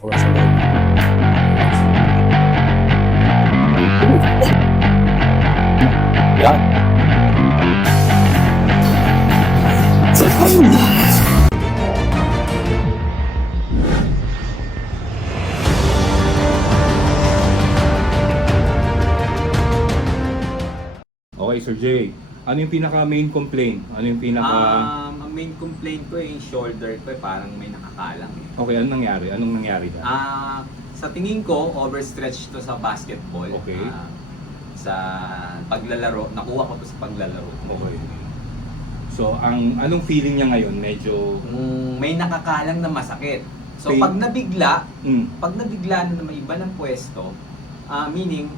Pasok na sa loob. Yan. Okay, Sir Jay. Ano yung pinaka main complaint? Ano yung pinaka... Ang main complaint ko yung shoulder ko parang may nakakalang. Okay, anong nangyari? Anong nangyari dyan? Sa tingin ko, overstretch to sa basketball. Okay. Sa paglalaro, nakuha ko to sa paglalaro. Okay. So, anong feeling niya ngayon? Medyo... May nakakalang na masakit. So Pain. pag nabigla Mm. na may iba ng pwesto, meaning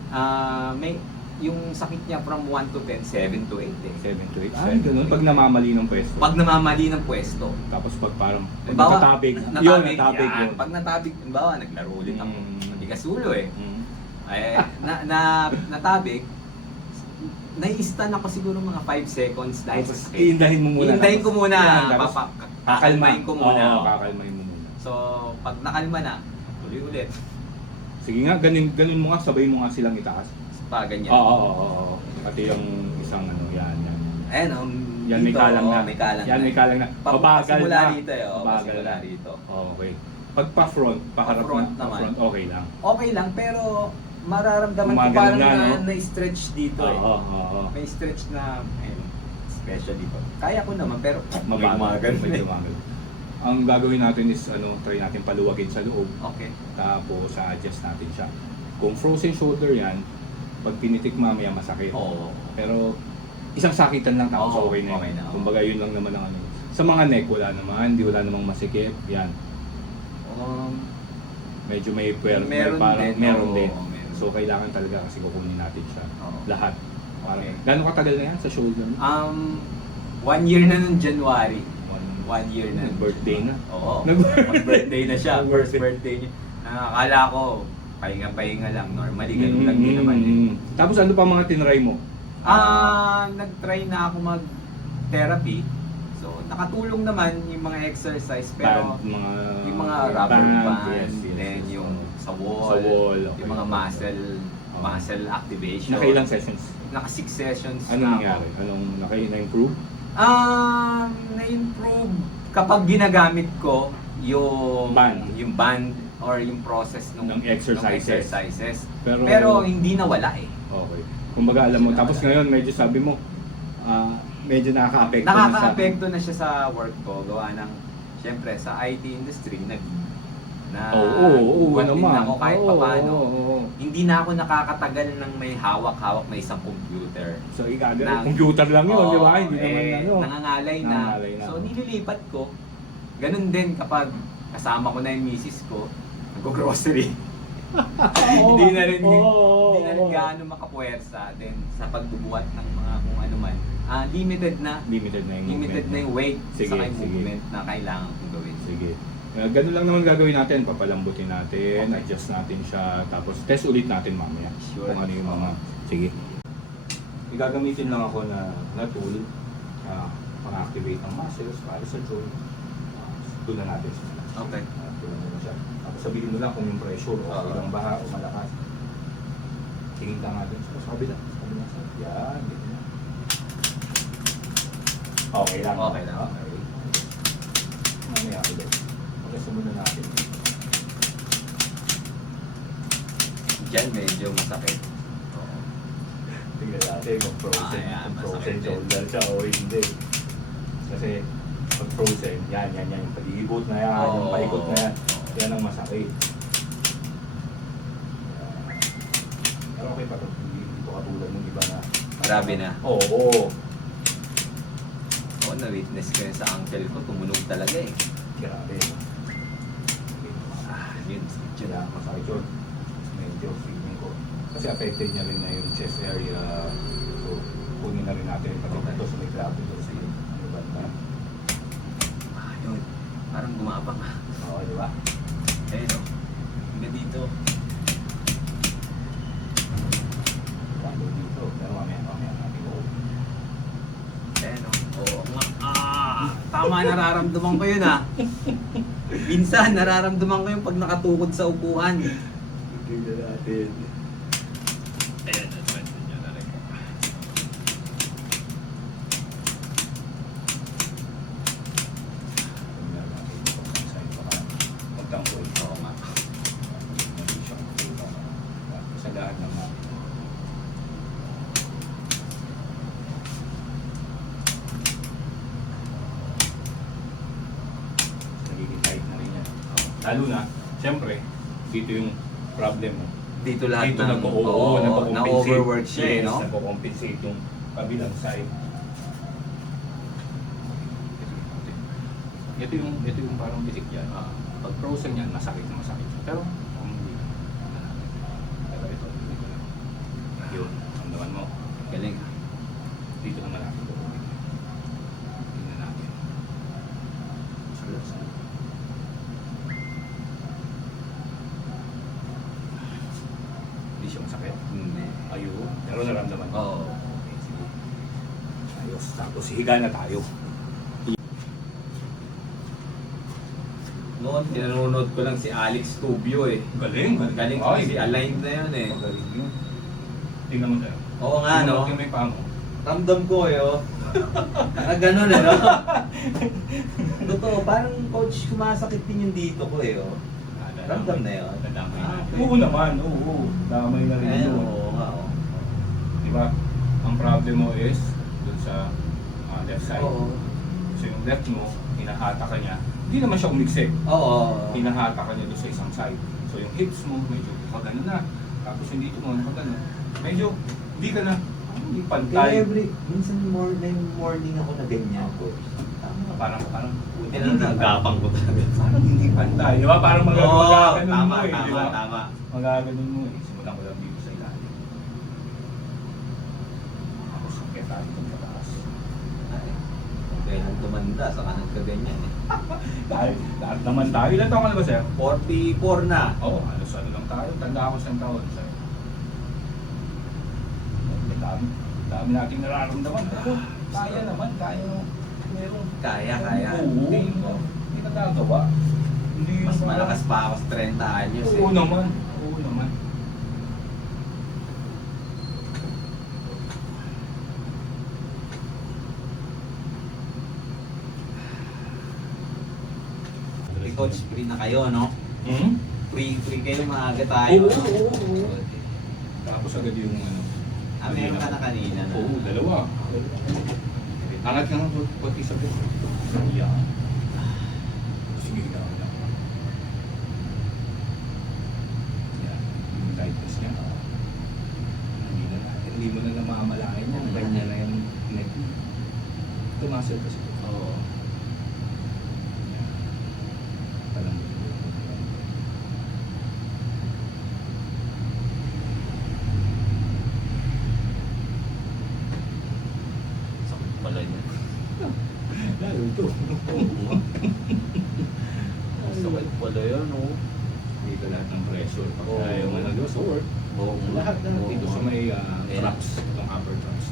may yung sakit niya from 1 to 10, 7 to 8 eh. 7 to 8. Ay, ganun. Pag namamali ng pwesto. Pag namamali ng pwesto. Tapos pag parang... Pag Halimbawa, natabig. natabig, Yun, natabig yan. yun. Pag natabig, halimbawa, naglaro ulit ako. Matigas ulo eh. Mm. Natabig, nai-stun ako siguro mga 5 seconds dahil sa sakit. Iindahin mo muna. Iindahin ko muna. Tapos Kakalmahin ko muna. Oo, kakalmahin mo muna. So, pag nakalma na, tuloy ulit. Sige nga, ganun mo nga, sabay mo nga silang itaas. Pa, ganyan. Oo. Pati yung isang ano, yan. Ayan, Yan may kalang na. May kalang Yan may kalang na. Mabagal Pasimula na. rito eh. Mabagal Pasimula na. rito. Okay. Pag pa-front, paharap Pa-front na, naman. pa-front, okay lang. Okay lang, pero mararamdaman ko Gumagano parang nga, no? na-stretch dito eh. Oo. May stretch na, ayun, special dito. Kaya ko naman, pero Mabagal. Medyo mabagal. Ang gagawin natin is, try natin paluwagin sa loob. Okay. Tapos, adjust natin siya. Kung frozen shoulder yan, pag pinitik mamaya masakit. Oo. Pero, isang sakitan lang tapos Oo, okay na okay yun. na, oo. Kumbaga yun lang naman ang ano. Sa mga neck, wala naman. Wala namang masikip. Yan. Medyo may puwer. Meron din. Meron Oo, din. meron. So, kailangan talaga kasi kukunin natin siya. Oo. Lahat. Parang, Okay. Gano'ng katagal na yan sa shoulder? 1 year na nung January. 1 year na. Birthday na. Oo. Nag- Mag-birthday na siya. First birthday niya. Akala ko, pahinga-pahinga lang. Normally, ganun lang din naman eh. Tapos ano pa mga tinry mo? Nag-try na ako mag-therapy. So, nakatulong naman yung mga exercise. Pero, yung mga rubber band, then yung sa wall, okay. yung mga muscle activation. Nakailang sessions? Naka 6 sessions Ano na ako. nangyari? Anong na-improve? Na-improve kapag ginagamit ko yung Band. or yung process Ng exercises. Pero hindi nawala eh. Okay. Kumbaga alam mo, tapos ngayon medyo sabi mo, medyo nakaka-apekto na siya. Nakaka-apekto na siya sa work ko. Gawa ng, syempre, sa IT industry, Oo, buwan din naman. ako kahit papaano. Oo. Hindi na ako nakakatagal ng may hawak-hawak na isang computer. So, ikaga, Na- computer lang yun, di ba? Hindi naman Nangangalay na. Nangangalay na. So, nililipat ko. Ganun din kapag kasama ko na yung misis ko, nag-grocery. Hindi na rin gaano makapuwersa. Then, sa pagbubuhat ng mga kung ano man, limited na Limited na yung yung weight Sige, sa yung sige. movement na kailangan kong gawin. Sige. Ganun lang naman gagawin natin. Papalambutin natin, Okay. adjust natin siya, tapos test ulit natin mamaya. Sure. Kung ano yung mga... Sige. Igagamitin lang ako na tool pang-activate ng muscles para sa joint. Doon na natin siya. Okay. Doon na siya. Tapos sabihin mo lang kung yung pressure o ilang baha o malakas. Tingin lang natin siya. Sa kabila. Yan. Ganyan. Okay lang. Okay lang. Okay. Mamaya ulit. Sumunod natin. Diyan medyo masakit. Tingnan natin kung frozen, Ayan, kung frozen masakit din. shoulder siya o hindi. Kasi pag frozen, yan, yung palibot na yan, yung Oo. paikot na yan, yan ang masakit. Pero okay pa ito, hindi ito katulad ng iba na. Grabe na. Oo. Oo, na-witness ko yun sa uncle ko. Tumunog talaga eh. Grabe. Yun. Kaya masakit yun. Medyo feeling ko. Kasi affected niya rin na yung chest area. So, kunin na rin natin. Pati ito sa may klabo ito sa yung banda. Yun. Parang gumabang. Oo, di ba? Ayun o. Hanggang dito. Lalo dito. Pero mamaya natin ko. Ayun o. Oo nga. Tama nararamdaman ko yun ah. Minsan, nararamdaman ko yung pag nakatukod sa upuan. Tignan natin. Ayan, na-twenty niya na rin. Tingnan natin kung saan side baka magtangkol. Oo nga. Hindi siya makikita. Sa lahat ng mga nagiging tight na rin yan. Lalo na, siyempre, dito yung problem mo. Dito lahat Dito ng... nag-overwork na-overwork siya eh, no? Nag-compensate yung kabilang side. Ito yung parang bitik yan. Pag frozen yan, masakit na masakit. Pero, hindi. Pero ito, hindi ko lang. Yun, ramdaman mo. Galing. Dito naman natin. Tingnan natin. Sa hindi siya masakit. Hindi. Ayun. Pero naramdaman mo. Oo. Okay, sige. Ayos. Tapos higa na tayo. Noon, pinanonood ko lang si Alex Tubio eh. Galing. Galing ko si Aligned na yun eh. Magaling yun. Tingnan mo tayo. Oo nga no. Yung may paa mo. Ramdam ko eh oh. Ganun eh no. Totoo, parang coach sumasakit din yung dito ko eh oh. Ramdam na yun. Nadamay na. Ah, okay. Oo naman. Oo. Damay na rin Ayun, yun. oo nga oh. Diba? Ang problem mo is dun sa left side. Oo. So yung left mo, hinahata ka niya. Hindi naman siya umiksik. Oo. Hinahata ka niya doon sa isang side. So yung hips mo, medyo pagano na. Tapos yung dito mo, pagano. Medyo, hindi ka na, hindi Kaya pantay. minsan morning ako na ganyan coach. Tama. Parang, Buti na nagapang ko talaga. parang hindi pantay. Di ba? Parang Oo, magaganon mo tama, eh. Di ba? tama. Magaganon mo eh. Simulan ko lang dito sa ilalim. Tapos sakit tayo ng kataas. Ay, kaya nang tumanda, saka nagkaganyan eh. Dahil lahat naman tayo. Ilan taon ka na ba, sir? 44 na. Oo, halos ano lang tayo. Tanda ako sa taon, sir. Dami nating nararamdaman. Pero kaya naman, kaya no. Meron. Kaya. Oo, hindi nagagawa. Hindi Mas yung- malakas pa ako sa 30 anyos eh. Oo naman. Oo naman. Coach, free na kayo, no? Hmm? Free kayo, maaga tayo. Oo. Tapos agad yung ano. Meron ka na kanina na. Oo, dalawa. Angat ka nga pati sa bed. Yan. Sige, ikaw na. Yan. Yung tightness niya. Hindi mo na namamalayan yan. Ganyan na yung neck mo. Tumasal kasi. Oo. Yan. Parang Sakit pala niya. lalo ito. Sakit pala yan, oh. Dito lahat ng pressure. Pag Oo. tayo man nag sa work, Oo. lahat na dito sa may Ayan. traps, itong upper traps.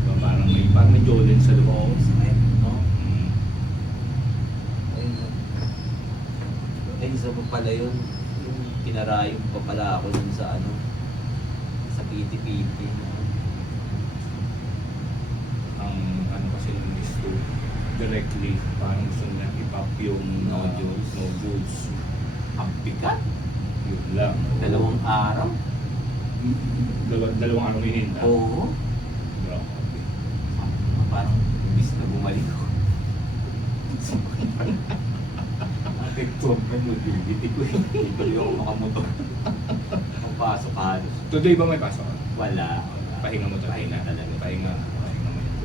So, parang may jolent sa loob. Oo, sakit, no? Mm. Ayun, no? Ay, isa pa pala yun. Yung pinarayong pa pala ako dun sa ano, sa PT-PT. Ang ano kasi yung is to directly, parang gusto niya i-pop yung nodules. Ang bigat. Yun lang. 2 araw. Dalawang araw hininda. Oo. Grabe. Parang imbis na bumalik ako. Ang tiktok na mobility ko eh. Hindi ko yung makamotor. Magpasok halos. Today ba may pasok? Wala. Pahinga mo talaga. Pahinga talaga. Pahinga mo yun.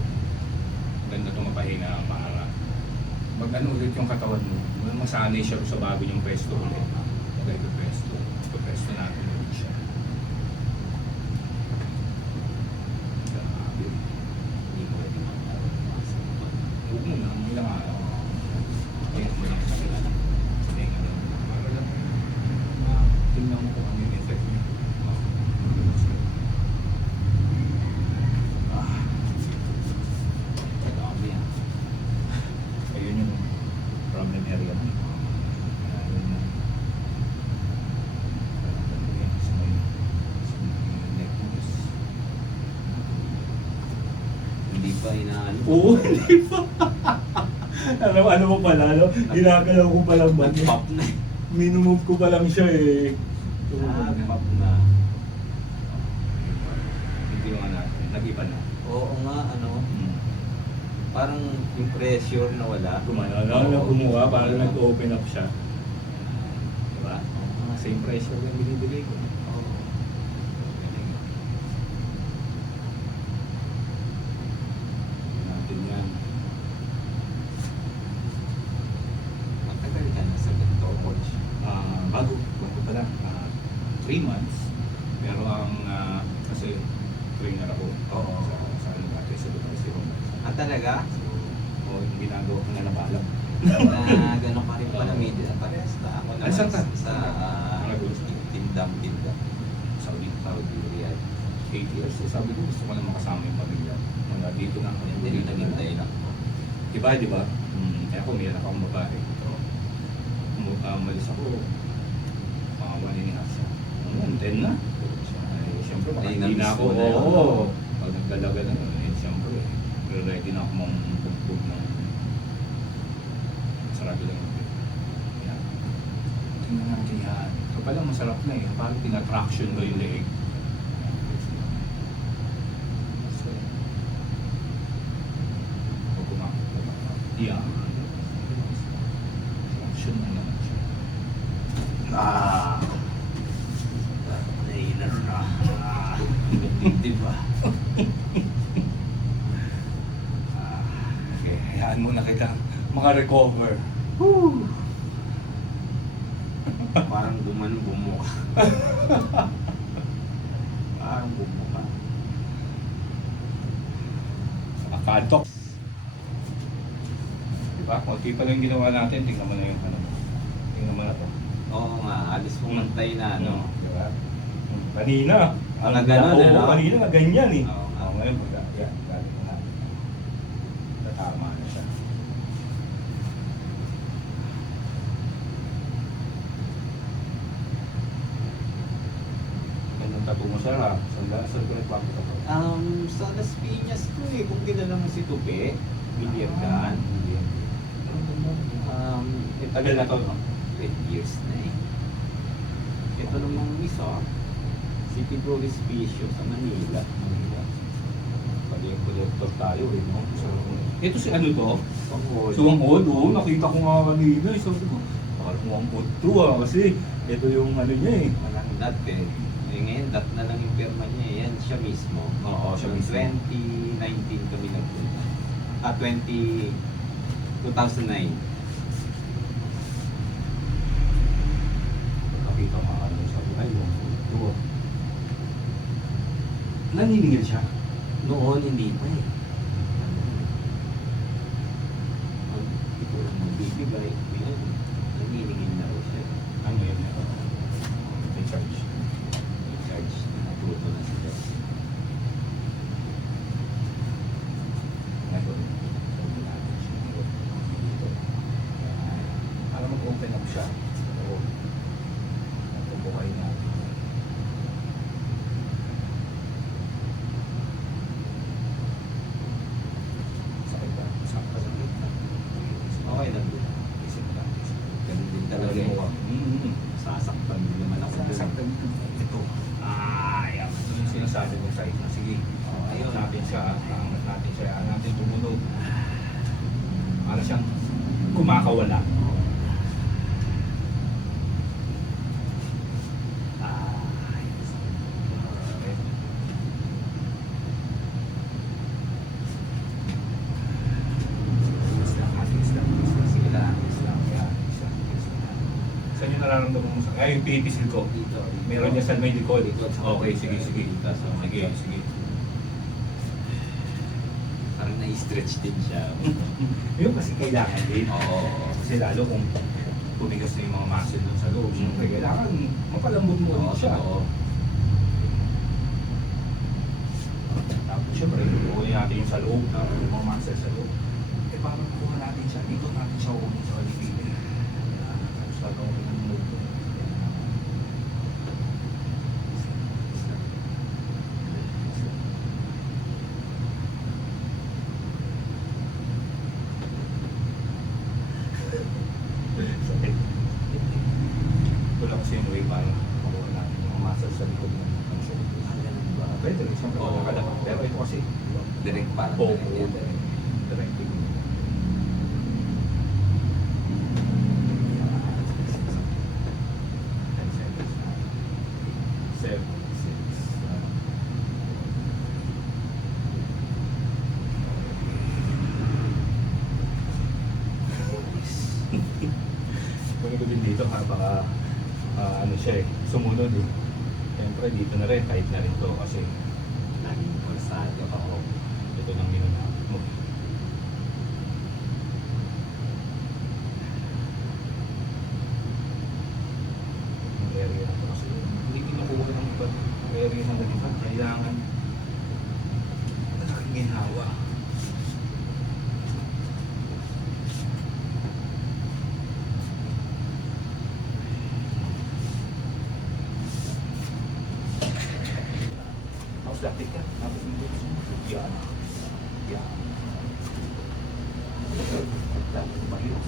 Ganda ito mapahinga para mag ano ulit yung katawan mo. Masanay siya sa bago yung pwesto ulit. Okay, ito pwesto. Ito pwesto natin ulit siya. Grabe. Hindi ko pwede magpasok. Huwag mo na, ang ilang araw. Pahinga mo lang sa kanila. Pahinga lang. Para lang. Tingnan mo kung ano yung effect niya. Grabe yan. problem area mo. Hindi pa inaano. Oo, hindi pa. ano mo pala, no? Ginagalaw ko pa lang ba? Nag-pop na eh. Minumove ko pa lang siya eh. Nag-pop na. Hindi naman natin. Nag-iba na. Oo nga, ano. Parang yung pressure na wala. Kumuha, parang nag-open up siya. Diba? Oo. Same pressure lang binibigay ko. Oo. Natin yan. Matagal ka na sa ganito, coach. Bago pa lang. 3 months. Pero ang, kasi trainer ako. Oo. Sa ano dati, sa Dubai, si Ron. Talaga? O, yung ginagawa ko na nabalam. Na gano'n ka rin pala media. Parehas na ako naman saan ka? sa Tindam. Saudi. Saudi Riyadh. 8 years. So, sabi ko, gusto ko na makasama yung pamilya. Mga dito na ako. Hindi na naghintay lang ako. Diba? Kaya kung meron akong babae. Malis ako. Mga 1.5 siya. 10 na. Siyempre, baka Ay, hindi na ako. na yun. Oo. Pag nagdalaga na yun, siyempre, ready na ako mong bugbog ng sarado lang yung pit. Yan. Tingnan natin yan. Ito pala masarap na eh. Parang tina-traction ba yung leeg? So, pag kumakot. Yan. Traction na naman siya. Nailaro na. Diba? Okay, hayaan mo na kita maka-recover. Parang bumuka. Parang bumuka. Akatok. Diba? Kunti pa lang ginawa natin, tingnan mo na yung ano. Tingnan mo na to. Oo nga, alis pumantay na, no? Diba? Kanina. Mga ganun, Oo, ano? kanina na ganyan eh. Oo nga. Ngayon, yan, galing na natin. Natama na siya. Ganun tapo mo siya ha. Saan ko nagpapita ko? Sa Las Piñas ko eh, kung kilala mo si Tupi, Biliargan. Tagal na to, no? 8 years na eh. Ito namang isa, City Pro Respicio sa Manila. Pag-collector tayo eh, no? So, ito si ano to? Pangod. So, ang odd, oh, nakita ko nga kanina. Sabi ko, parang ang odd to ah. Kasi ito yung ano niya eh. Walang dat eh. Ngayon, dat na lang yung pirma niya eh. Yan siya mismo. Oo, siya mismo. 2019 kami nagpunta. 2009. Nakita ko nga ano sabi, ay, yung odd to ah. Naniningil siya. Noon, hindi pa eh. Ito lang magbibigay. Ngayon, naniningin na rin siya. Ano yun? May charge. I-charge na natuto na sila. Ngayon, sabi natin siya. Dito. Para mag-open up siya. Oo. Natubukay natin. Sakit ba? Sakit ba? Okay lang din. Isip lang. Ganun din talaga eh. Sasaktan din naman ako dun. Sasaktan ito. Yan. Ito yung sinasabi ko sa inyo. Sige. Ayun. Angat natin siya. Angat natin siya. Angat natin tumunog. Para siyang kumakawala. Sige lang. Saan yung nararamdaman mo sa... Ay, yung pinipisil ko. Dito. Meron niya sa may likod. Dito. Okay, sige. Sige, Okay. sige. Parang na-stretch din siya. Yun kasi kailangan din. Oo. Kasi lalo kung tumigas na yung mga muscle dun sa loob. Siyempre, kailangan mapalambot mo ulit siya. Oo. Tapos siyempre, iuwi natin yung sa loob, yung mga muscle sa loob. Eh, parang kuha natin siya, ikot natin siya ulit sa ulit. paano makuha natin yung muscle sa likod ng shoulder. Pwede rin siyang pagkakalapat. Pero ito kasi, Direct parang Oo, direct yan. direct. Seven, six, Kung ito din dito ha, baka ano siya eh, sumunod eh. Siyempre dito na rin, kahit na rin to kasi Laging pulsado. oo, ito lang ginamit mo. Yung area na to kasi hindi kinukuha ng iba. Yung area na nalipad, kailangan malaking ginhawa. Tapos lapit ka, tapos mo dito. Yan. Yan. Tapos mahirap.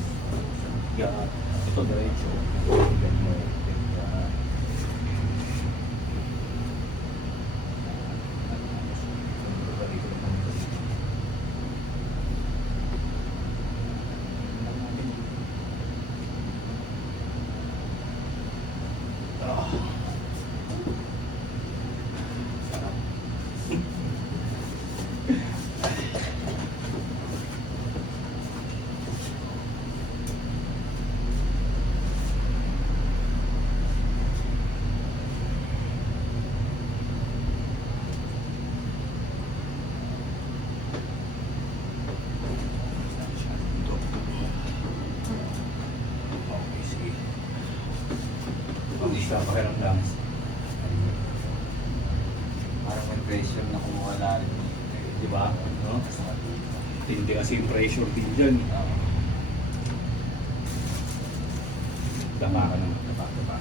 Yan. Ito diretso. Yan mo. Yan. Ah. Sarap. Okay, sige. Kamusta ang pakiramdam? Parang may pressure na kumuwala rin. Di ba? No? Hindi kasi yung pressure din dyan. Dama ka naman. Dama.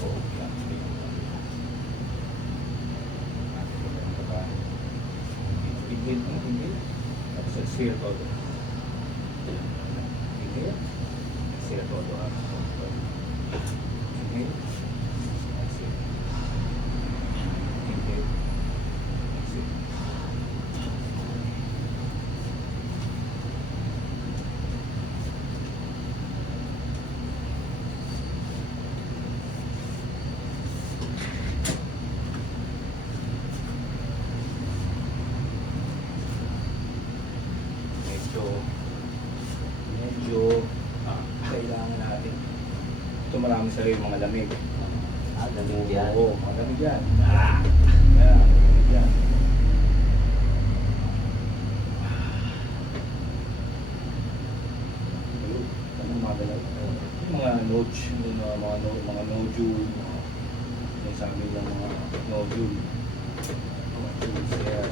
So, yan. Inhale mo, inhale. Tapos exhale todo. Inhale. Exhale todo. Inhale. Exhale. Inhale. Exhale. Medyo kailangan natin. Ito marami sa iyo mga lamig. Lamig yan. Oo, mga lamig yan. Kaya, lamig yan. Ayun, anong mga galaw? Yung mga notch, yung mga nodule, yung sa amin yung mga nodule. Mga tools yan.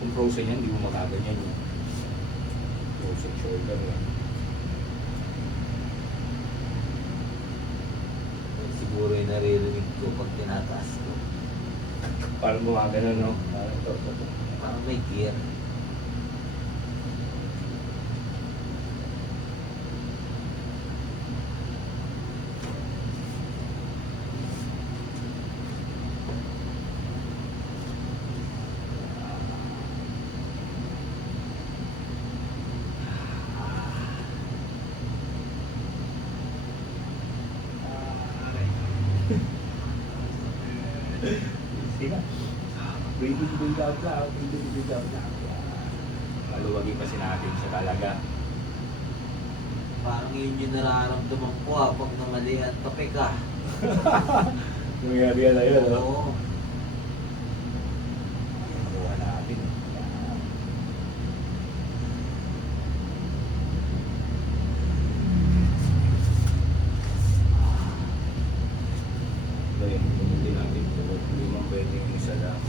Kung frozen yan, hindi mo makaganyan yun. Frozen shoulder yan. Siguro yung naririnig ko pag tinataas ko. Parang gumagano, no? Parang ito. Parang may gear. Sige. Breathe in, breathe out lang. Breathe in, breathe out lang. Maluwagin kasi natin siya talaga. Parang yun yung nararamdaman ko pag namali at kape ka. Nangyari yan na yun, no? Oo. Nakuha natin. Yan. Hindi natin ito. Hindi mo pwede yung isa lang.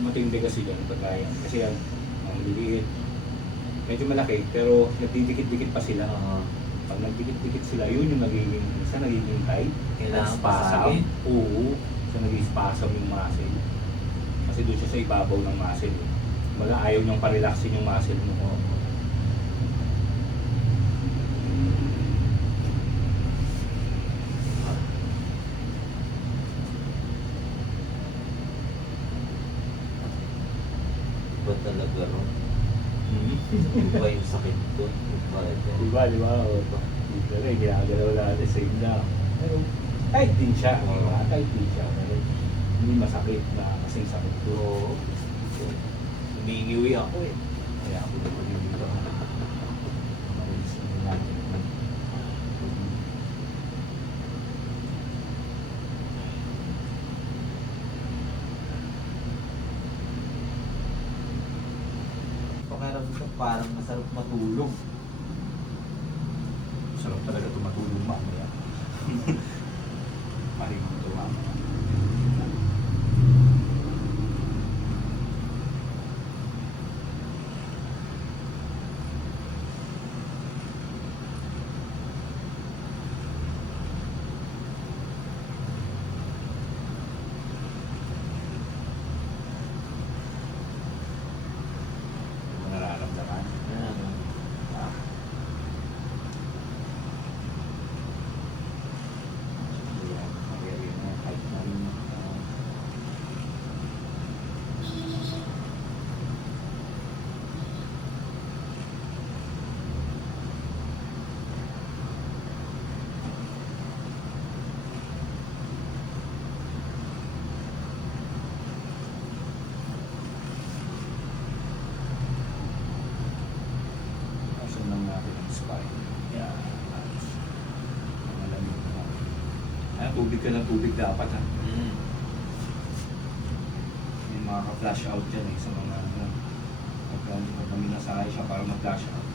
Ang matindi kasi dyan, pagkaya. Kasi yan, ang liliit. Medyo malaki, pero nagdidikit-dikit pa sila. Pag nagdikit-dikit sila, yun yung nagiging, isa nagiging tight. Kailangan Spasm. pasagin. Oo. Isa nagiging spasm yung muscle. Kasi doon siya sa ibabaw ng muscle. Wala, ayaw niyang parelaxin yung muscle mo. Iba talaga, no? Hmm. Iba yung sakit ko. Iba ito. Di ba? O, dito rin, ginagalaw natin same lang. Pero tight din siya. Oo. Tight din siya. Pero hindi masakit na kasing sakit ko. Oo. Humingiwi ako eh. Kaya ako dito dito. Malis natin. Pakiramdam ko parang masarap matulog. Sarap talaga tumatulong mamaya. Marimang ito mamaya. Ano nararamdaman? Ah. Ayan, magaling na, kahit na rin, asan lang natin ang spine. Yan. Ang malamig na. Ayan, tubig ka ng tubig dapat ha. May makaka-flash out dyan eh sa mga ano. Pag kami nasahay siya para mag-flash out.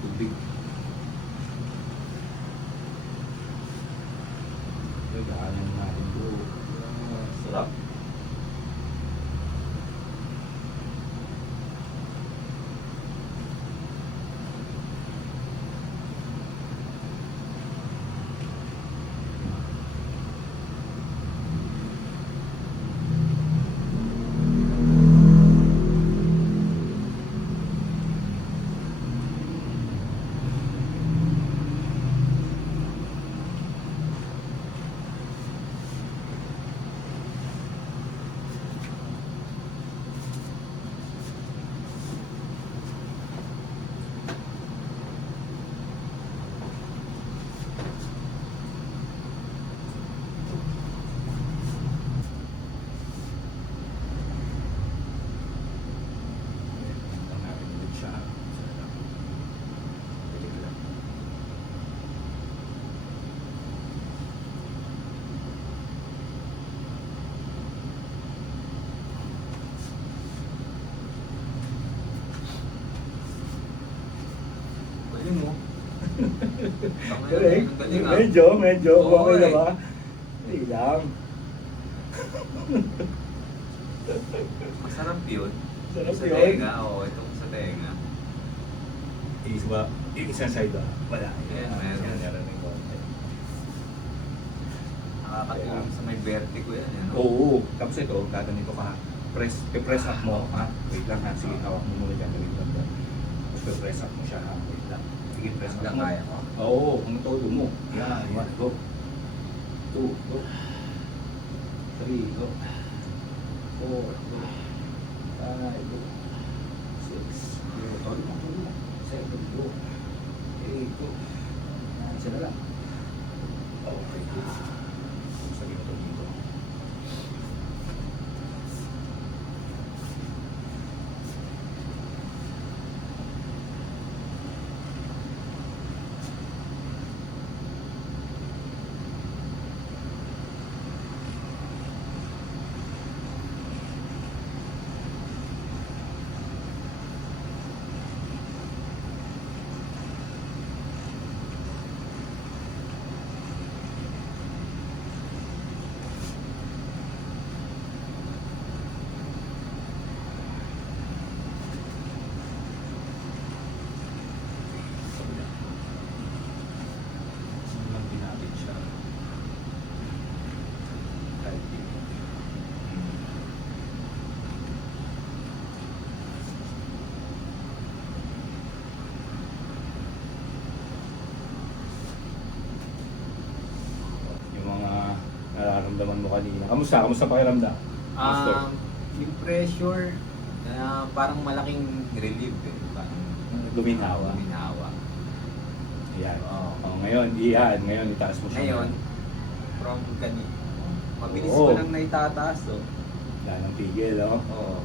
Tubig. Gagaanan natin bro. Sarap. Tingnan natin ulit siya. Balik lang. Galing mo. Correct. Ang galing ah. Medyo. Oo, Okay na eh. ba? Hindi lang. Masarap yun. Sarap Sa yun. tenga, oo. Itong sa tenga. Yung isang side ba? Wala. Ayan, meron. Meron ng konti. Nakakatulong sa may vertigo yan. Ano? Oo. Tapos ito, gaganito ka. Press up mo. Ha? Wait lang ha. Sige, hawak mo muna dyan. Ganito lang. Tapos press up mo siya ha. Wait lang. Sige, press up Hanggang mo. kaya ko. Oo, ang todo mo. Yan, yan. Go. 2, go. 3, go. 4, go. 5, go. 6, go. Todo mo. 7, go. 8, go. Yan, isa na lang. Okay, good. Sabi mo ito dito. kanina. Kamusta? Kamusta pakiramdam? Master? Yung pressure, parang malaking relief eh. Parang Luminhawa. Luminhawa. Yan. Oo. Oh, ngayon, iyan. Ngayon, itaas mo siya. Ngayon, from ganito, mabilis Oo. ko lang na itataas oh. Wala nang tigil, oh. Oo.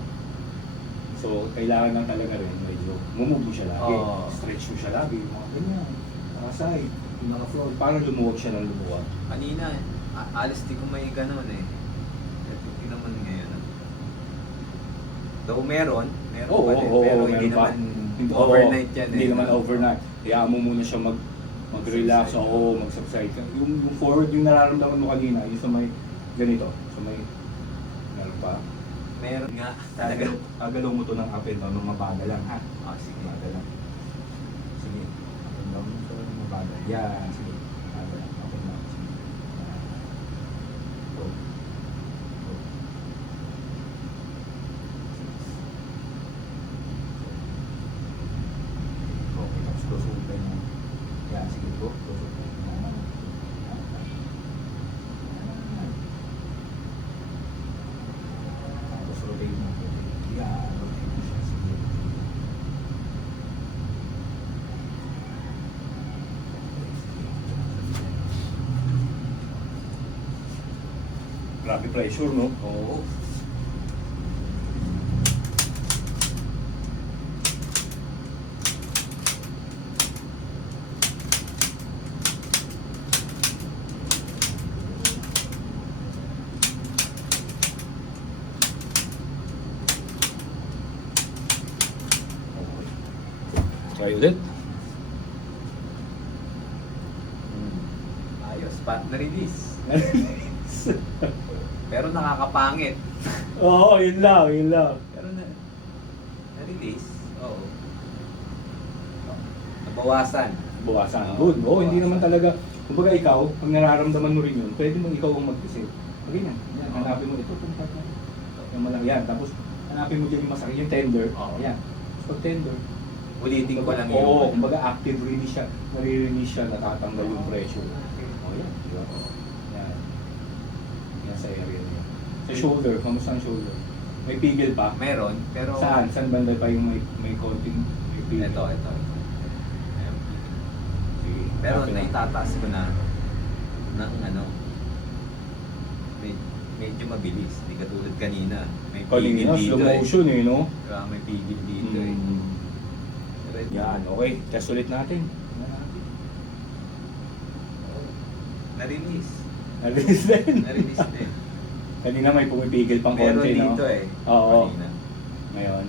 So, kailangan lang talaga rin, medyo mumove mo siya lagi. Oo. Stretch mo siya lagi. Mga ganyan. Mga side. Yung mga floor. Para lumuwag siya ng lumuwag. Kanina, alas di ko may ganun eh. Ito naman ngayon. Though meron Oo, pa din, oo, pero oo, hindi meron pa. naman overnight yan eh. Hindi naman overnight. Hayaan mo muna siya mag-relax. Subside. Oo, mag-subside. Yung forward, yung nararamdaman mo kanina, yung sa may ganito. Sa may, meron pa. Meron nga talaga. Agalaw mo to ng up and down, mabagal lang ha. Sige. Mabagal lang. Sige. Up and down mo to ng mabagal. Yan, sige. Mabagal lang. Up and down. Sige. Yan. Go. Go. Okay, tapos close open mo. Yan, sige. Go. Close open. Yan. Tapos rotate mo. Yan, rotate mo siya. Sige. Grabe pressure, no? Oo. Try ulit. Ayos pa, na-release. Pero nakakapangit. Oo, yun lang, yun lang. Pero na-release. Oo. Nabawasan. Buwasan. Oo, Good. Oo, hindi bawasan. naman talaga. Kumbaga ikaw, pag nararamdaman mo rin yun, pwede mo ikaw ang mag-isip. Ganyan. Yan, hanapin mo ito. Yung malang yan. Tapos, hanapin mo dyan yung masakit. Yung tender. Oo. Yan. Tapos pag tender, Ulitin ko lang oo, yun. kumbaga active release siya. Nare-release siya, natatanggal yung pressure. O yan. Di ba? Yan. Yan sa area niya. Sa shoulder, kamusta ang shoulder? May pigil pa? Meron, pero... Saan? Saan banda pa yung may konting may pigil? Ito. Ayun. Sige. Pero Copy na. naitataas ko na ng ano, medyo mabilis. Hindi katulad kanina. May pigil Kanina, dito slow eh. motion eh, no? May pigil dito eh. Pero ito, Yan, okay. Test ulit natin. Tingnan natin. na-release. Nalinis din. Na-release din. Kanina may pumipigil pang Meron konti, no? dito eh. Oo. Kanina. Ngayon,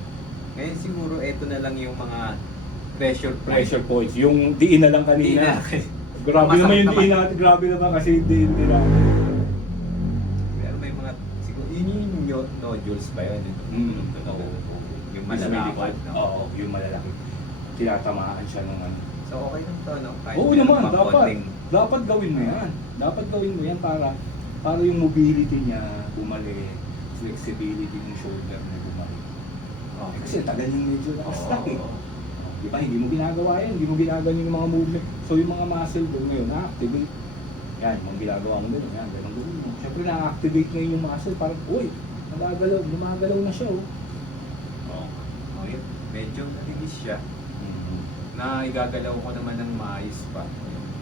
Ngayon siguro ito na lang yung mga pressure point. pressure points. Yung diin na lang kanina. Hindi na. Grabe Masakit naman yung naman. diin natin. Grabe naman kasi diin natin. Pero may mga, siguro, yun yung nodules ba yun? Mm. Yung malalapad. No? Oo, yung malalaki. Tinatamaan siya ng ano. So okay lang to, no? Kahit Oo meron naman, pang dapat. konting- Dapat gawin mo yan. Dapat gawin mo yan para yung mobility niya bumalik, flexibility ng shoulder niya bumalik. Okay. Kasi tagal yung medyo nakastuck eh. Oo. Di ba? Hindi mo ginagawa yan. Hindi mo ginagawa yung mga movement. So yung mga muscle doon ngayon, na-activate. Yan, yung ginagawa mo doon. Yan, ganun gawin mo. Siyempre na-activate ngayon yung muscle. Parang, uy, gumagalaw na siya oh. Oo. Okay. Medyo na-release siya. Mm-hmm. Na igagalaw ko naman ng maayos pa.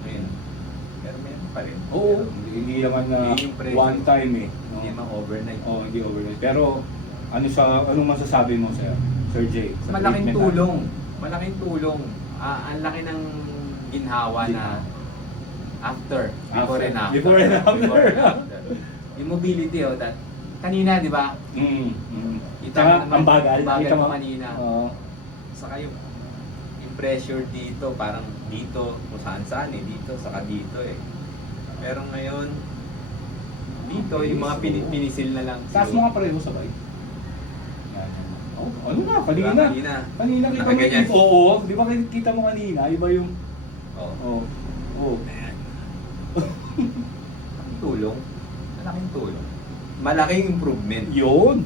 Ngayon. Pero meron pa rin. Oo, Pero hindi naman na Hindi yung pressure. one time eh. No? Hindi naman overnight. Oo, hindi overnight. Pero, anong masasabi mo Sir Jay? Sa Malaking treatment tulong. Malaking tulong. Ang laki ng ginhawa na after. Before and after. Before and after. Before and after. Yung mobility, that kanina, di ba? Kita Tsaka, mo naman, ang bagal. bagal Kita mo mo kanina. Oo. Saka yung pressure dito, parang dito, kung saan eh, dito, saka dito eh. Pero ngayon, dito, yung mga pinisil na lang. Taas mo nga pareho sabay. Yan. Oh, ano na, kanina. Kanina. Kanina kita mo Nakaganyan. yung, oo, di ba kita mo kanina, iba yung, Oo. oo, oo. Ayan. Malaking tulong. Malaking tulong. Malaking improvement. Yun.